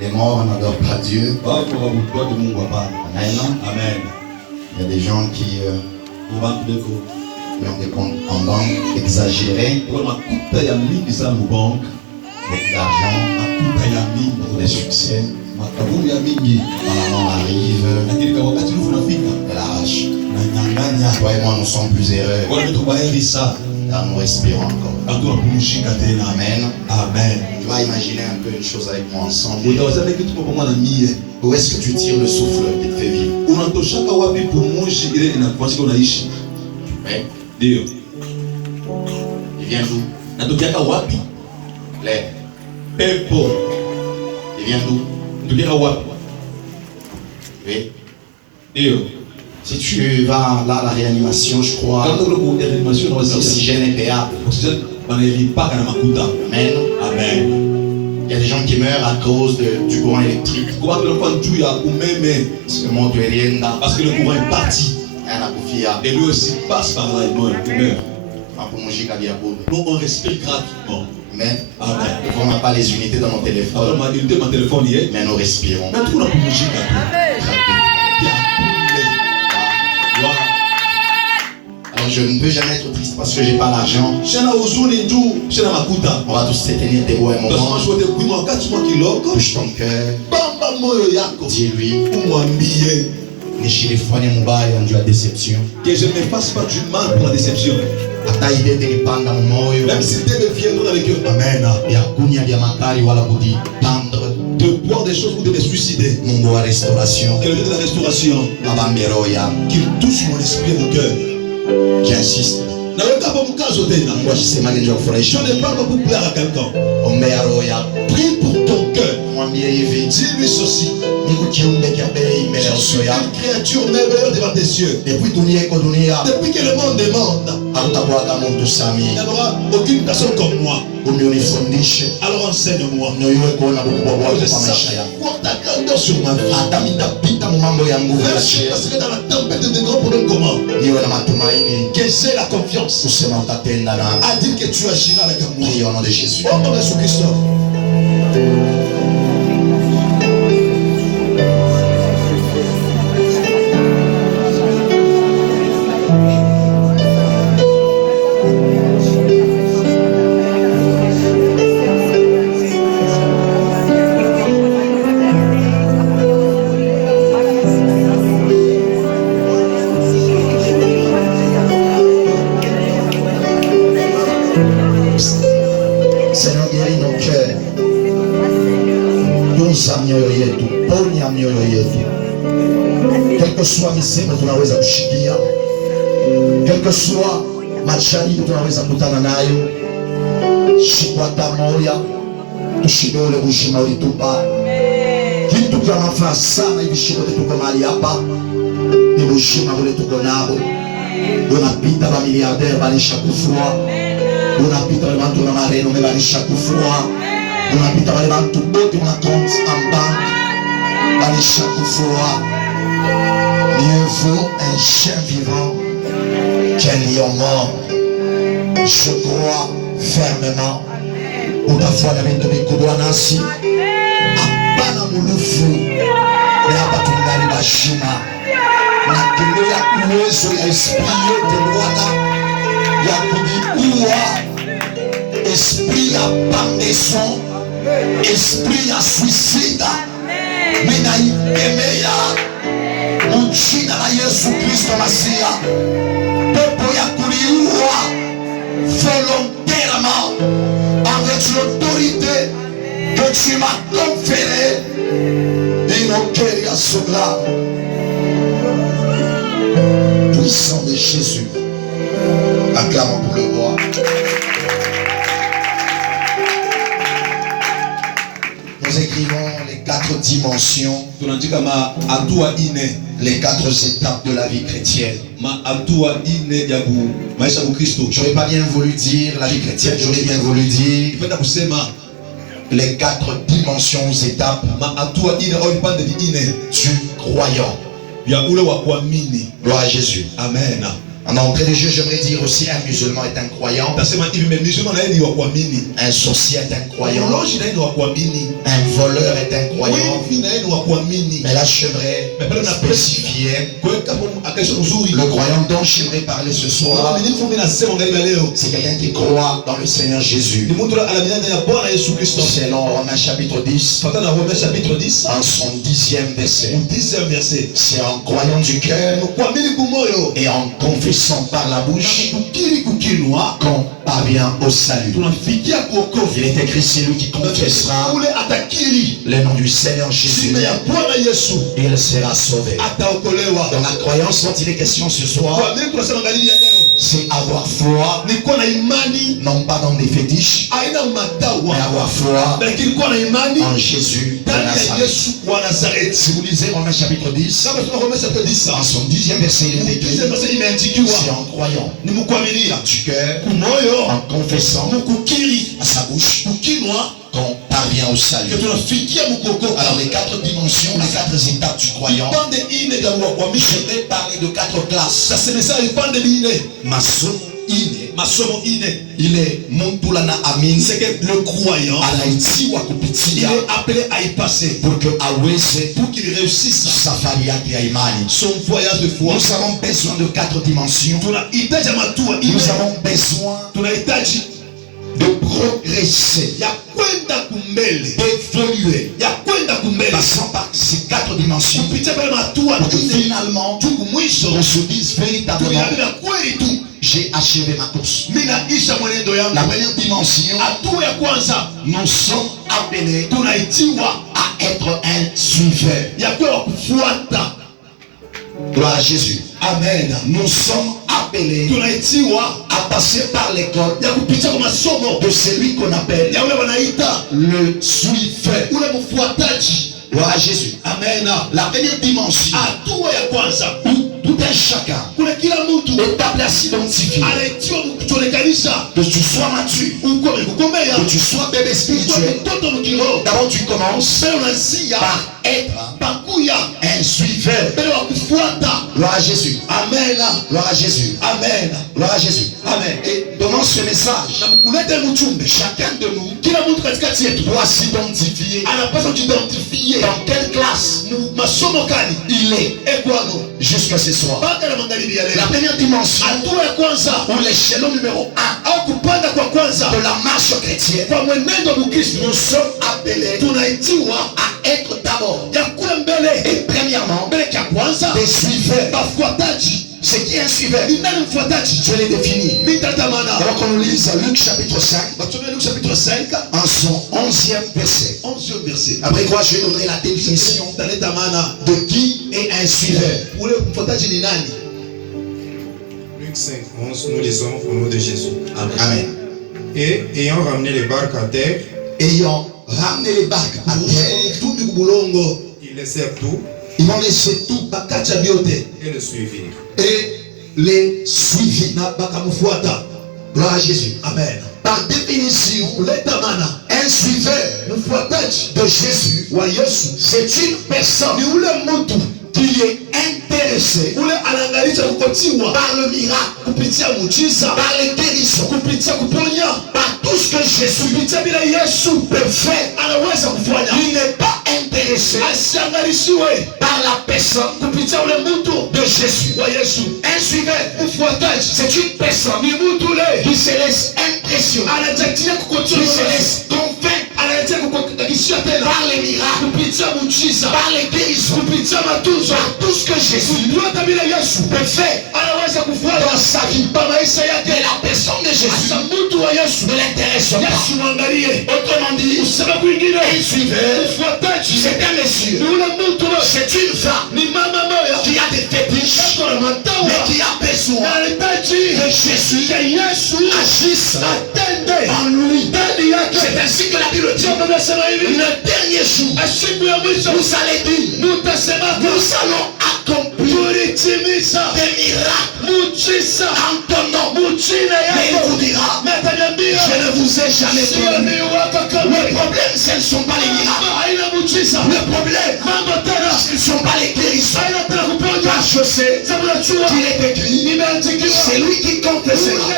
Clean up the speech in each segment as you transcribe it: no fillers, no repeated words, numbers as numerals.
Les morts n'adorent pas Dieu. Amen. Amen. Il y a des gens qui ont des comptes en banque exagérés. Beaucoup d'argent, beaucoup de succès. Quand la mort arrive, elle arrache. Toi et moi, nous sommes plus heureux. Car nous respirons encore. Amen. Amen. Tu vas imaginer un peu une chose avec moi ensemble. Où est-ce que tu tires le souffle qui te fait vivre? Oui. Il vient d'où? L'air. Il vient d'où? Oui. Si tu vas là à la réanimation, je crois, l'oxygène est payable. Amen. Amen. Il y a des gens qui meurent à cause du courant électrique. Parce que le courant est parti. Et lui aussi passe par là, il meurt. Nous on respire gratuitement. Amen. Amen. On n'a pas les unités dans nos téléphones, mais nous respirons. Alors je ne peux jamais être triste parce que j'ai pas l'argent. On va tous se tenir debout un moment. Touche ton cœur. Dis-lui. Nishilifanye mubaya ndio déception. Que je ne me fasse pas du mal pour la déception. Hata idée ilipanda moyo. Même si Dieu me viendra dans le cœur. Amen. Ya kunya ya makali wala kujitendre. De boire des choses ou de me suicider. Mungu wa restauration. Que le Dieu de la restauration. Qu'il touche mon esprit et mon cœur. J'insiste. Je ne parle pas pour plaire à quelqu'un. Prie pour ton cœur. Dis-lui ceci. Je suis une créature merveilleuse devant tes yeux. Depuis que le monde demande, il n'y aura aucune personne comme moi. Alors enseigne-moi. Je sais voir ta grandeur sur ma vie. Parce que dans la tempête de grands problèmes comment? Que j'ai la confiance à dire que tu agiras avec moi. Au nom de Jésus. Au nom de Jésus-Christ. Quel que soit misemo tunaweza kushikia, quel que soit majaribu tunaweza kutana nayo, shikwata moya tushinde ule bushima ulitupa. Kitu kinafaa sana hivi shimo tuko mahali hapa ni bushima ule tuko nabo. Unapita ba miliardaire balisha kufua, unapita wale watu na mareno balisha kufua, unapita wale watu bote na compte en banque balisha kufua. Mieux vaut un chien vivant qu'un lion mort. Je crois fermement. Utafanya vitu vikubwa nasi. Hapana mulufu. Na hapa tungali bashima. Na kimbia uwezo ya esprit yote Bwana ya kujiua. Esprit ya pendaison. Esprit ya suicide. Ninaikemea jina la Yesu Kristo Masia, pepo ya kuliua volontairement avec l'autorité que tu m'as conférée. Invoquer à cela, puissant de Jésus, acclamons pour le roi. Nous écrivons les 4 dimensions, les 4 étapes de la vie chrétienne. J'aurais pas bien voulu dire la vie chrétienne, j'aurais bien voulu dire les 4 dimensions, étapes du croyant. Gloire à Jésus. Amen. En entrée de jeu, j'aimerais dire aussi un musulman est un croyant. Un sorcier est un croyant. Un voleur est un croyant. j'aimerais spécifier le croyant dont j'aimerais parler ce soir. C'est quelqu'un qui croit dans le Seigneur Jésus. Selon Romains chapitre 10, en son 10e verset. C'est en croyant du cœur et en confessant par la bouche qu'on parvient au salut. Il est écrit, c'est lui qui confessera le nom du Seigneur Jésus, il sera sauvé. Dans la croyance dont il est question ce soir, c'est avoir foi, non pas dans des fétiches, mais avoir foi en Jésus de Nazareth. Si vous lisez Romains chapitre 10, en son 10e verset, il est écrit, c'est en croyant du cœur, en confessant à sa bouche qu'on parvient au salut. Alors les 4 dimensions, les 4 étapes du croyant, je vais parler de 4 classes. Masomo ine. Il est Montulana Amin. C'est que le croyant il est appelé à y passer pour que pour qu'il réussisse son voyage de foi. Nous avons besoin de 4 dimensions. Nous avons besoin de progresser, d'évoluer, passant par ces 4 dimensions pour que finalement on se dise véritablement, j'ai achevé ma course. La première dimension, nous sommes appelés à être un suiveur. Gloire à Jésus. Amen. Nous sommes appelés à passer par l'école de celui qu'on appelle le suiveur. Gloire à Jésus. Amen. La première dimension, tout un chacun est appelé à s'identifier. Que tu sois mature, que tu sois bébé spirituel, d'abord tu commences par être un suiveur. Gloire à Jésus. Amen. Gloire à Jésus. Amen. Gloire à Jésus. Amen. Et donnant ce message, chacun de nous doit s'identifier. Dans quelle classe il est jusqu'à ce soir. La première dimension, ou l'échelon numéro 1 de la marche chrétienne, nous sommes appelés à être d'abord et premièrement des suiveurs. C'est qui est un suiveur? Je l'ai défini. Alors qu'on lise Luc chapitre 5, en son 11e verset. Après quoi je vais donner la définition de qui est un suiveur. Luc 5, 11, nous lisons au nom de Jésus. Amen. Et ayant ramené les barques à terre, ils laissèrent tout ils vont laisser tout et le suivirent. et les suivirent. Gloire à Jésus. Amen. Par définition, un suiveur de Jésus, c'est une personne qui est intéressé par le miracle, par les guérisons, par tout ce que Jésus peut faire. Il n'est pas intéressé par la personne de Jésus. Un suiveur, c'est une personne qui se laisse impressionner, qui se laisse convaincre par les miracles, par les guérisons, par tout ce que Jésus peut faire dans sa vie. Mais la personne de Jésus ne l'intéresse pas. Autrement dit, un suiveur, c'est un monsieur, c'est une femme qui a des fétiches, mais qui a besoin que Jésus agisse en lui. C'est ainsi que la Bible dit, le dernier jour, vous allez dire, nous allons accomplir des miracles en ton nom. Mais il vous dira, je ne vous ai jamais promis. Le problème, ce ne sont pas les miracles. Le problème, ce ne sont pas les guérisons. Car je sais qu'il est écrit, c'est lui qui confessera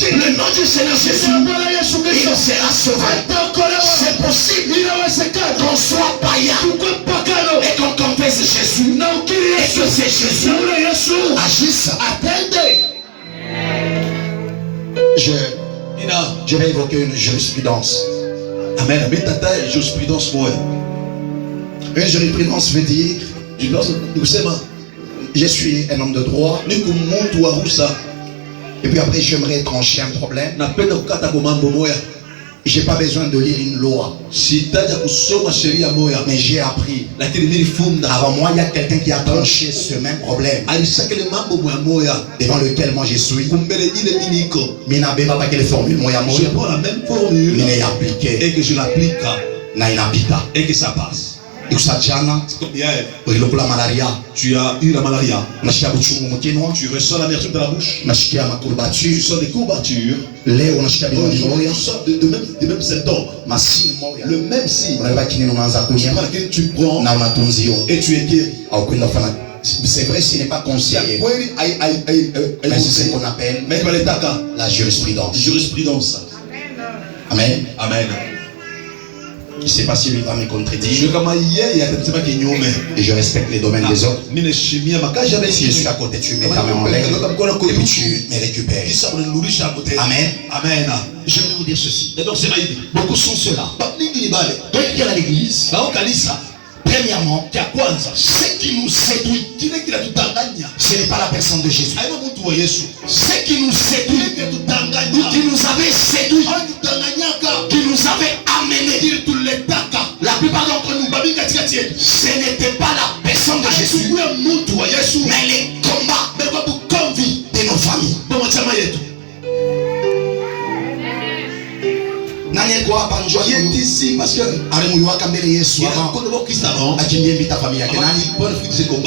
le nom du Seigneur Jésus, il sera sauvé. C'est possible qu'on soit païen et qu'on confesse Jésus agisse. Je vais évoquer une jurisprudence. Amen. Jurisprudence moi. Une jurisprudence veut dire je suis un homme de droit. Et puis après j'aimerais trancher un problème. J'ai pas besoin de lire une loi. Mais j'ai appris. Avant moi, il y a quelqu'un qui a tranché ce même problème devant lequel moi je suis. Mais n'a pas quelle formule moi je prends la même formule mais appliqué et que je l'applique et que ça passe. Et ça Jana, tu as eu la malaria. Tu ressens l'amertume de la bouche. Tu sens des courbatures. Tu sens des mêmes symptômes. Le même signe. Tu prends et tu es guéri. C'est vrai, ce n'est pas conseillé. Mais c'est ce qu'on appelle la jurisprudence. Amen. Amen. Je ne sais pas si lui va me contredire. Et je respecte les domaines des autres. Si je suis à côté, tu mets ta main en l'air et puis tu me récupères. Amen. Amen. Je vais vous dire ceci. Beaucoup sont ceux-là. Donc il y a l'église. Premièrement, ce qui nous séduit, ce n'est pas la personne de Jésus. Ce qui nous séduit, qui nous avait séduit, qui nous avait amené. La plupart d'entre nous, ce n'était pas la personne de Jésus, mais les combats de nos familles. Qui est ici parce que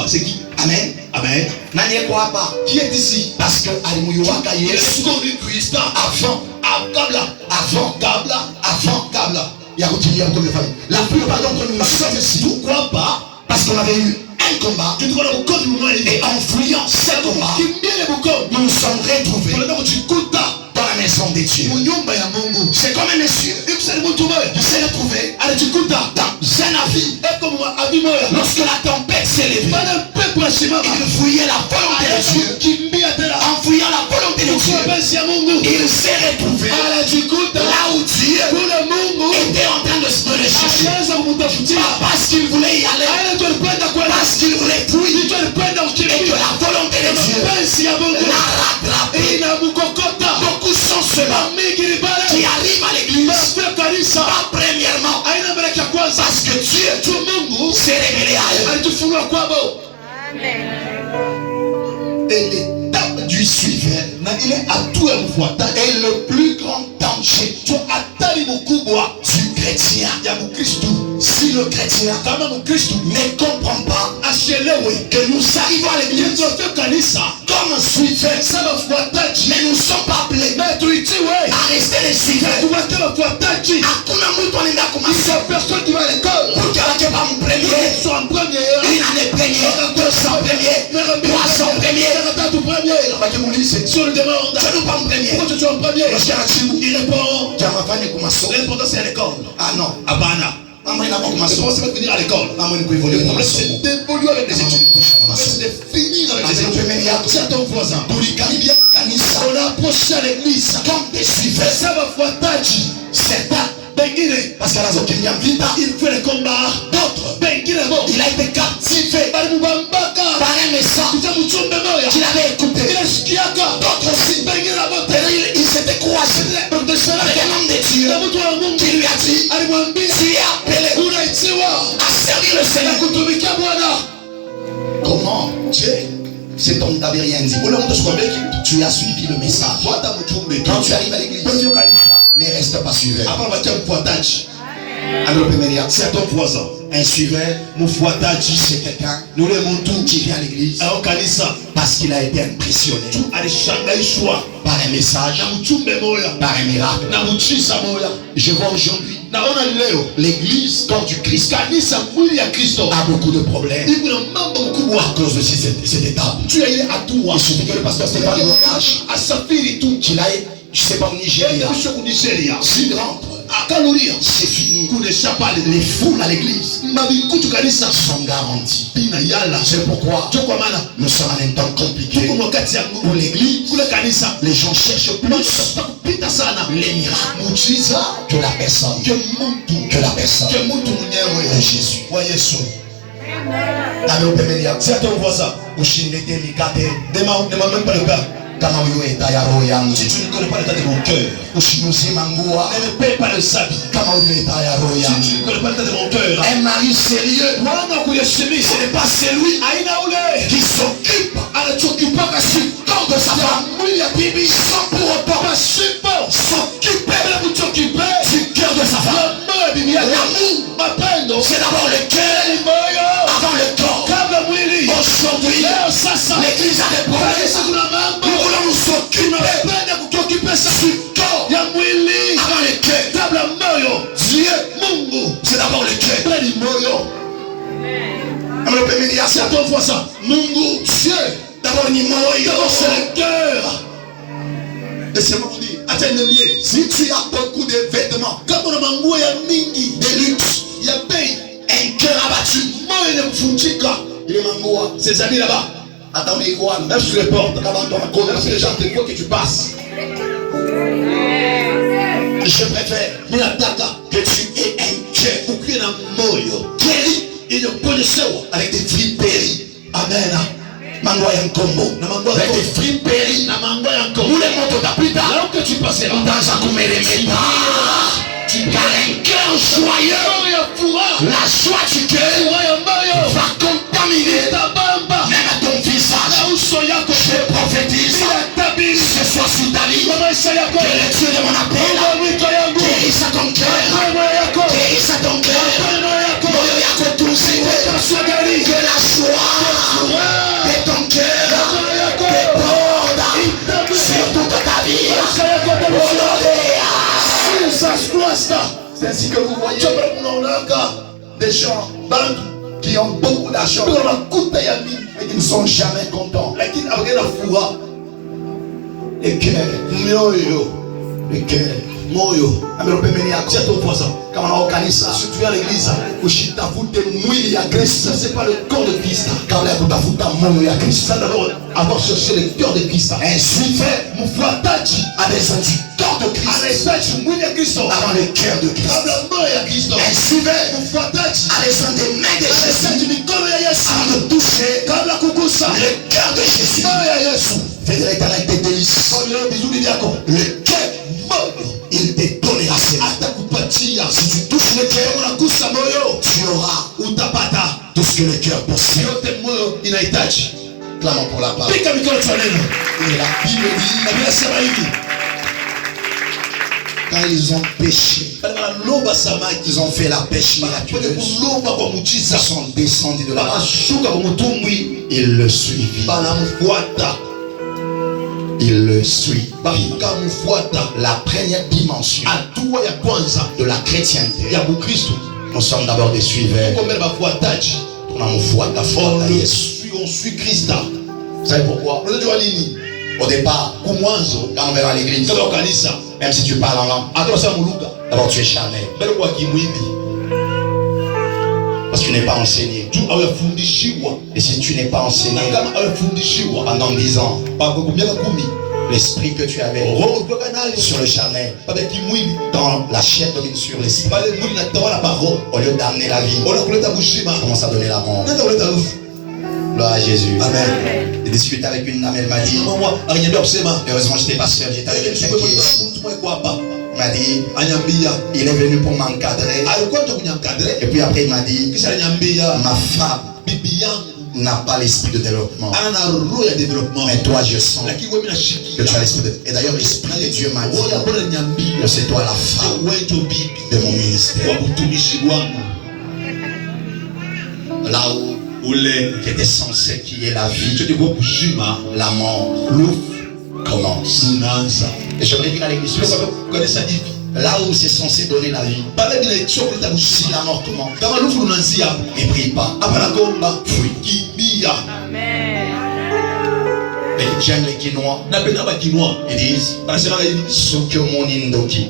c'est qui? Amen. Amen. Qui est ici parce que la plupart d'entre nous sommes ici. Pourquoi pas? Parce qu'on avait eu un combat et en fuyant ce combat, nous nous sommes retrouvés dans la maison des dieux. C'est comme un monsieur qui s'est retrouvé dans un avis. Lorsque la tempête s'est levée, il fuyait la volonté de Dieu. En fuyant la volonté de Dieu, il s'est retrouvé là où Dieu était en train de le chercher. Pas parce qu'il voulait y aller, parce qu'il voulait fuir, et que la volonté de Dieu l'a rattrapé. Beaucoup sont ceux-là qui arrivent à l'église, pas premièrement parce que Dieu s'est révélé à eux. Et l'étape du suivant, il est à tout un fois. Et le plus grand danger du chrétien, si le chrétien ne comprend pas que nous arrivons à l'église comme un suivant, mais nous ne sommes pas appelés à rester les suivants. Personne qui va à l'école pour qu'il y ait pas mon premier, une année première, 200 premiers, 300 premiers. Si on le demande, je nous pas en premier. Pourquoi tu es en premier? Il répond, l'important c'est à l'école. Ah non. Abana. C'est de venir à l'école. Le problème c'est d'évoluer avec les études. C'est de finir avec les études. Certains voisins, on a approché à l'église comme des suivants. Ça va voir Taji. Certains. Parce qu'à la zone il fait les combats. D'autres, il a été captivé par un message qu'il avait écouté. D'autres aussi, il s'était croisé avec un homme de Dieu qui lui a dit, tu es appelé à servir le Seigneur. Comment cet homme t'avait rien dit. Tu as suivi le message. Quand tu arrives à l'église, ne reste pas suivant. C'est ton voisin. Un suivant, c'est quelqu'un qui vient à l'église parce qu'il a été impressionné par un message, par un miracle. Je vois aujourd'hui l'église corps du Christ a beaucoup de problèmes à cause de cette étape. Il suffit que le pasteur Stéphane Bocage qu'il aille, je ne sais pas, au Nigeria, s'il rentre c'est fini. Les foules à l'église sont garanties. C'est pourquoi nous sommes en un temps compliqué. Pour l'église, les gens cherchent plus les miracles que la personne. Que la personne. De Jésus. Certains voient ça. Demande même pas le père. Si tu ne connais pas l'état de mon cœur, ne me paye pas le sabbat. Si tu ne connais pas l'état de mon cœur, un mari sérieux, ce n'est pas celui qui s'occupe de sa femme sans pour autant s'occuper du cœur de sa femme. L'amour, c'est d'abord le cœur avant le corps. Aujourd'hui, l'église a des problèmes. Nous voulons nous occuper du corps avant le cœur. Dieu, c'est d'abord le cœur. Certains voient ça. Dieu, d'abord c'est le cœur. Laissez-moi vous dire, si tu as beaucoup de vêtements, de luxe, un cœur abattu, ces amis là-bas, attendez quoi, même sur les portes, même si les gens te voient que tu passes. Je préfère que tu aies un cœur guéri et de connaisseur avec des friperies. Amen. Mangoya Nkombo. Avec des friperies. Nous les motos d'Apita. Là où que tu passeras. Dans un couméré. Tu as un cœur joyeux. La joie du cœur va contaminer même à ton visage. Je prophétise. Ce soir sous ta vie. Que le Dieu de mon appel guérisse à ton cœur. Guérisse à ton cœur. Que la joie de ton cœur déborde sur toute ta vie. C'est ainsi que vous voyez des gens qui ont beaucoup d'argent et qui ne sont jamais contents. Le cœur. Le cœur. Quand on organise ça, si tu viens à l'église, c'est pas le corps de Christ. Ça d'abord avoir cherché le cœur de Christ. Ainsi fait, à des anticorps de Christ. Avant le cœur de Christ. Ainsi fait, à des mains de Jésus. Avant de toucher le cœur de Jésus. Fais de l'éternel tes délices. Le cœur, il te donnera ses mains. Si tu touches le cœur, tu auras tout ce que le cœur possède. Clamons pour la parole. Et la Bible dit, quand ils ont péché, ils ont fait la pêche miraculeuse, ils sont descendus de la marche. Ils le suivirent. Il le suit. La première dimension de la chrétienteté. Nous sommes d'abord des suiveurs. On suit Christ. Vous savez pourquoi? Au départ, quand on va à l'église, même si tu parles en langue, d'abord tu es charnel. Parce que tu n'es pas enseigné. Et si tu n'es pas enseigné pendant 10 ans, l'esprit que tu avais sur le charnel, dans la chair domine sur l'esprit. Au lieu d'amener la vie, commence à donner la mort. Gloire à Jésus. Amen. J'ai discuté avec une dame, elle m'a dit, heureusement je n'étais pas seul, j'étais avec quelqu'un qui il m'a dit, il est venu pour m'encadrer. Et puis après il m'a dit, ma femme n'a pas l'esprit de développement. Mais toi je sens que tu as l'esprit de développement. Et d'ailleurs l'esprit de Dieu m'a dit que c'est toi la femme de mon ministère. Là où j'étais censé qu'il y ait la vie, la mort commence. Et j'aimerais dire à l'église, là où c'est censé donner la vie, si la mort commence, ne prie pas. Et j'aime les Quinois. Ils disent, Sukyo Monindoki.